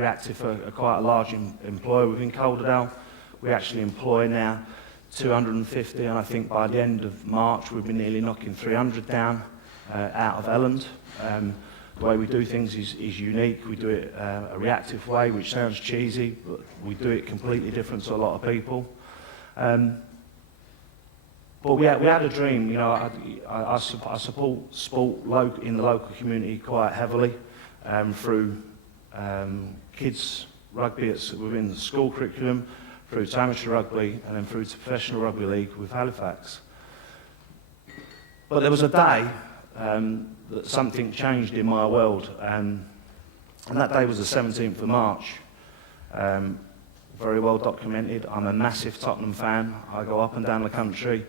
reactive for quite a large employer within Calderdale. We actually employ now 250, and I think by the end of March we'll be nearly knocking 300 down out of Elland. The way we do things is unique. We do it a reactive way, which sounds cheesy, but we do it completely different to a lot of people. But we had a dream. You know, I support sport in the local community quite heavily through kids rugby within the school curriculum, through to amateur rugby, and then through to professional rugby league with Halifax. But there was a day that something changed in my world, and that day was the 17th of March. Very well documented. I'm a massive Tottenham fan. I go up and down the country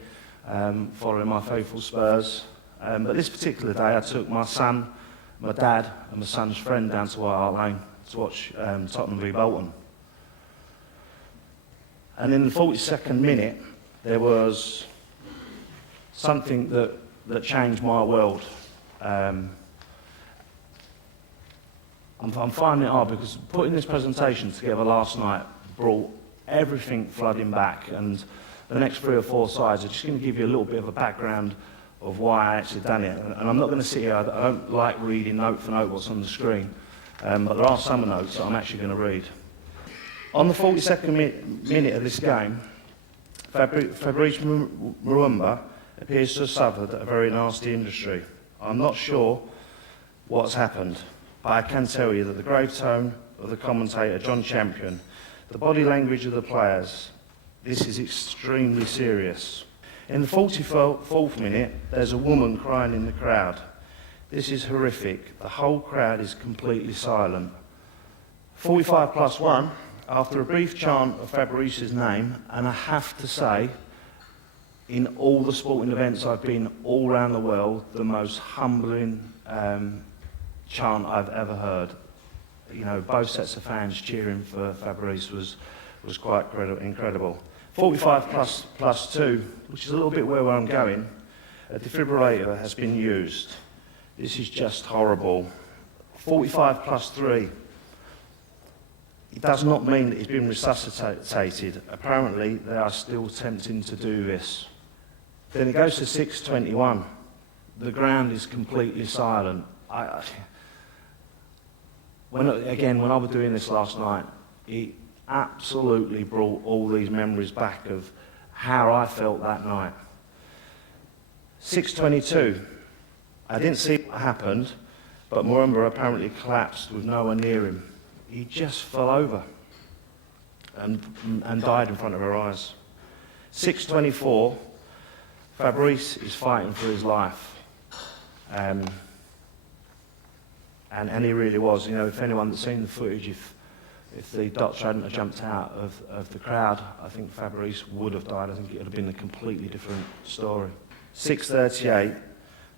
following my faithful Spurs. But this particular day I took my son, my dad and my son's friend down to White Hart Lane to watch Tottenham v Bolton. And in the 42nd minute there was something that changed my world. I'm finding it hard because putting this presentation together last night brought everything flooding back, and the next 3 or 4 slides are just going to give you a little bit of a background of why I actually done it. And I'm not going to sit here, I don't like reading note for note what's on the screen, but there are some notes that I'm actually going to read. On the 42nd minute of this game, Fabrice Murumba appears to have suffered a very nasty injury. I'm not sure what's happened, but I can tell you that the grave tone of the commentator, John Champion, the body language of the players, this is extremely serious. In the 44th minute, there's a woman crying in the crowd. This is horrific. The whole crowd is completely silent. 45+1, after a brief chant of Fabrice's name, and I have to say, in all the sporting events I've been all around the world, the most humbling chant I've ever heard. You know, both sets of fans cheering for Fabrice was quite incredible. 45+2, which is a little bit where I'm going, a defibrillator has been used. This is just horrible. 45+3, it does not mean that he's been resuscitated. Apparently, they are still attempting to do this. Then it goes to 6:21. The ground is completely silent. When I was doing this last night, it absolutely brought all these memories back of how I felt that night. 6:22. I didn't see what happened, but Murumba apparently collapsed with no one near him. He just fell over and died in front of our eyes. 6:24. Fabrice is fighting for his life. And he really was. You know, if anyone that's seen the footage, if the doctor hadn't have jumped out of the crowd, I think Fabrice would have died. I think it would have been a completely different story. 6:38,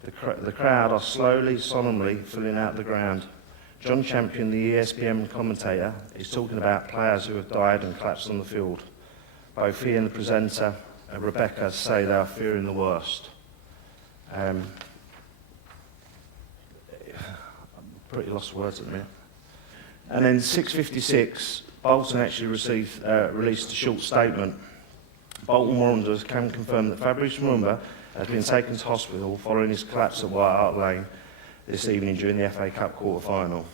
the crowd are slowly, solemnly filling out the ground. John Champion, the ESPN commentator, is talking about players who have died and collapsed on the field. Both he and the presenter, Rebecca, say they are fearing the worst. I'm pretty lost for words at the minute. And then 6:56, Bolton actually released a short statement. Bolton Wanderers can confirm that Fabrice Murumba has been taken to hospital following his collapse at White Hart Lane this evening during the FA Cup quarter-final.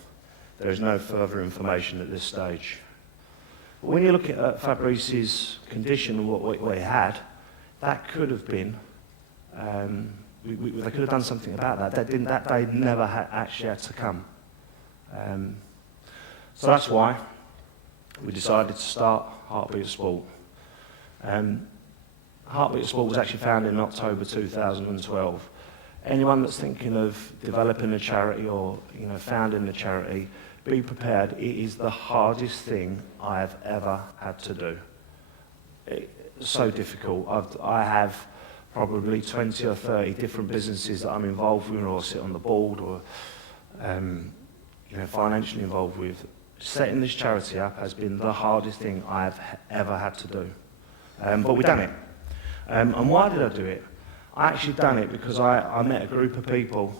There is no further information at this stage. But when you look at Fabrice's condition and what he had, that could have been, they could have done something about that. That day never actually had to come. So that's why we decided to start Heartbeat of Sport. Heartbeat of Sport was actually founded in October 2012. Anyone that's thinking of developing a charity or founding a charity, be prepared. It is the hardest thing I have ever had to do. It's so difficult. I have probably 20 or 30 different businesses that I'm involved with, or sit on the board, or financially involved with. Setting this charity up has been the hardest thing I've ever had to do. But we've done it. And why did I do it? I actually done it because I met a group of people,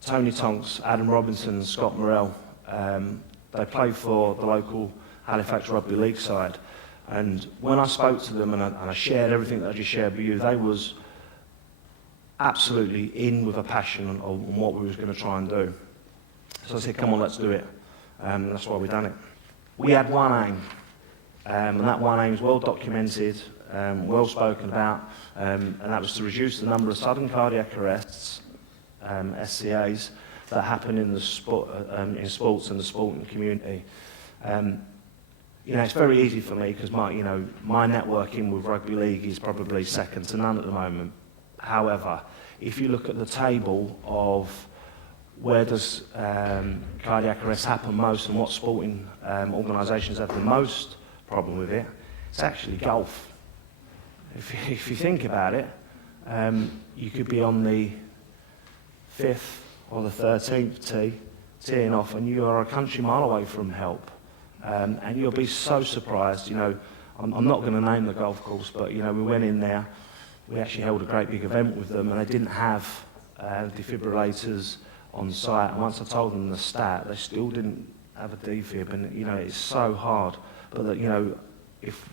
Tony Tonks, Adam Robinson and Scott Morrell, They play for the local Halifax Rugby League side. And when I spoke to them and I shared everything that I just shared with you, they was absolutely in with a passion on what we was going to try and do. So I said, come on, let's do it. And that's why we done it. We had one aim, and that one aim is well documented, well spoken about, and that was to reduce the number of sudden cardiac arrests, SCAs, that happen in the in sports and the sporting community. You know, it's very easy for me because my networking with rugby league is probably second to none at the moment. However, if you look at the table of where does cardiac arrest happen most and what sporting organisations have the most problem with it, it's actually golf. If you think about it, you could be on the 5th or the 13th tee, teeing off, and you are a country mile away from help. And you'll be so surprised, you know, I'm not going to name the golf course, but, you know, we went in there, we actually held a great big event with them, and they didn't have defibrillators on site, and once I told them the stat, they still didn't have a defib, and, you know, it's so hard. But, that, you know, if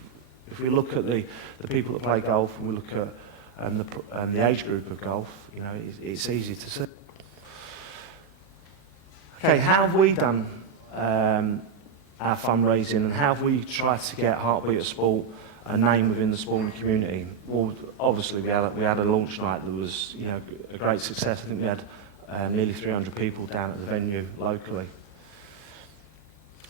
we look at the people that play golf, and we look at the age group of golf, you know, it's easy to see. Okay, how have we done our fundraising, and how have we tried to get Heartbeat of Sport a name within the sporting community? Well, obviously we had a launch night that was, you know, a great success. I think we had nearly 300 people down at the venue locally.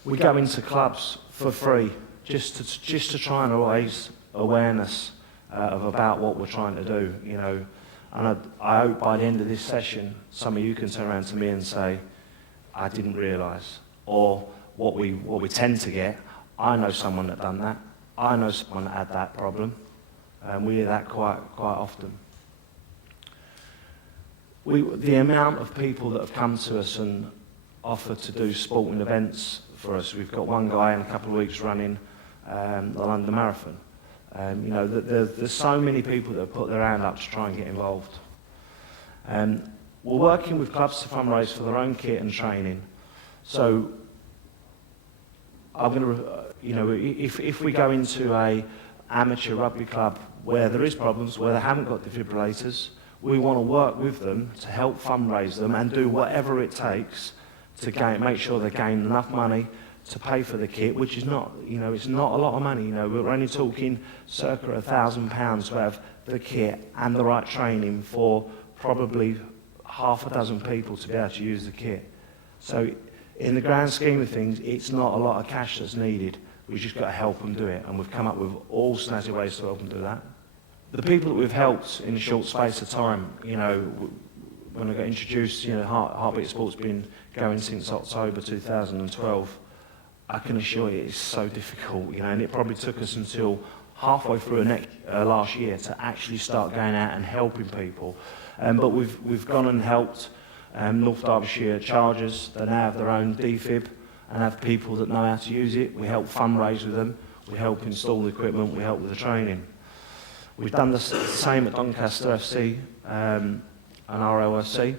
We go into clubs for free just to try and raise awareness about what we're trying to do, you know. And I hope by the end of this session, some of you can turn around to me and say, I didn't realise. Or what we tend to get, I know someone that done that. I know someone that had that problem. We hear that quite often. The amount of people that have come to us and offered to do sporting events for us. We've got one guy in a couple of weeks running the London Marathon. You know, there's so many people that have put their hand up to try and get involved. We're working with clubs to fundraise for their own kit and training. So I'm going to, you know, if we go into a amateur rugby club where there is problems, where they haven't got defibrillators, we want to work with them to help fundraise them and do whatever it takes to make sure they gain enough money to pay for the kit, which is not, you know, it's not a lot of money. You know, we're only talking circa £1,000 to have the kit and the right training for probably half a dozen people to be able to use the kit. So in the grand scheme of things, it's not a lot of cash that's needed. We've just got to help them do it, and we've come up with all snazzy ways to help them do that. The people that we've helped in a short space of time, you know, when I got introduced, you know, Heartbeat Sport's been going since October 2012. I can assure you it's so difficult, you know, and it probably took us until halfway through last year to actually start going out and helping people. But we've gone and helped North Derbyshire Chargers. They now have their own defib and have people that know how to use it. We help fundraise with them. We help install the equipment. We help with the training. We've done the same at Doncaster FC and RLFC.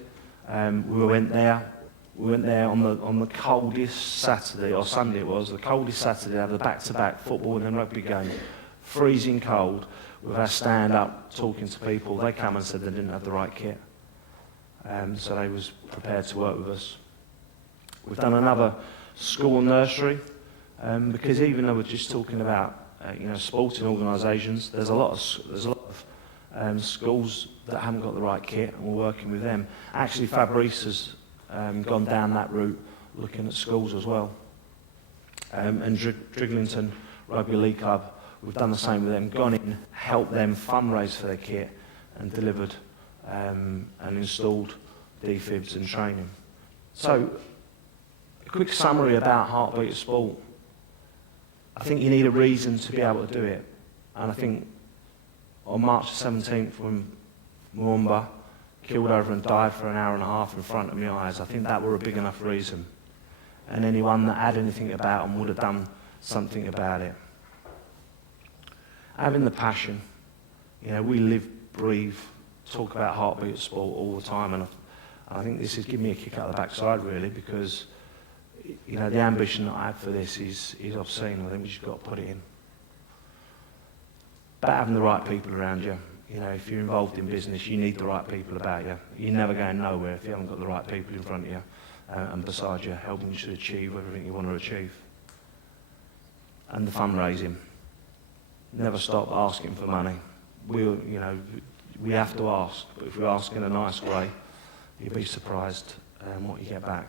We went there on the coldest Saturday, or Sunday it was, the coldest Saturday, have a back-to-back football and rugby game, freezing cold, with our stand up talking to people. They come and said they didn't have the right kit. So they was prepared to work with us. We've done another school and nursery, because even though we're just talking about you know, sporting organisations, there's a lot of schools that haven't got the right kit, and we're working with them. Actually, Fabrice has gone down that route, looking at schools as well. And Driglington Rugby League Club, we've done the same with them, gone in, helped them fundraise for their kit, and delivered and installed defibs and training. So, a quick summary about Heartbeat of Sport. I think you need a reason to be able to do it. And I think on March the 17th, when Mwamba killed over and died for an hour and a half in front of my eyes, I think that were a big enough reason. And anyone that had anything about them would have done something about it. Having the passion, you know, we live, breathe, talk about Heartbeat of Sport all the time, and I think this has given me a kick out of the backside, really, because you know, the ambition that I have for this is obscene. I think we just got to put it in. About having the right people around you. You know, if you're involved in business, you need the right people about you. You're never going nowhere if you haven't got the right people in front of you and beside you, helping you to achieve everything you want to achieve. And the fundraising. Never stop asking for money. We have to ask, but if we ask in a nice way, you'll be surprised what you get back.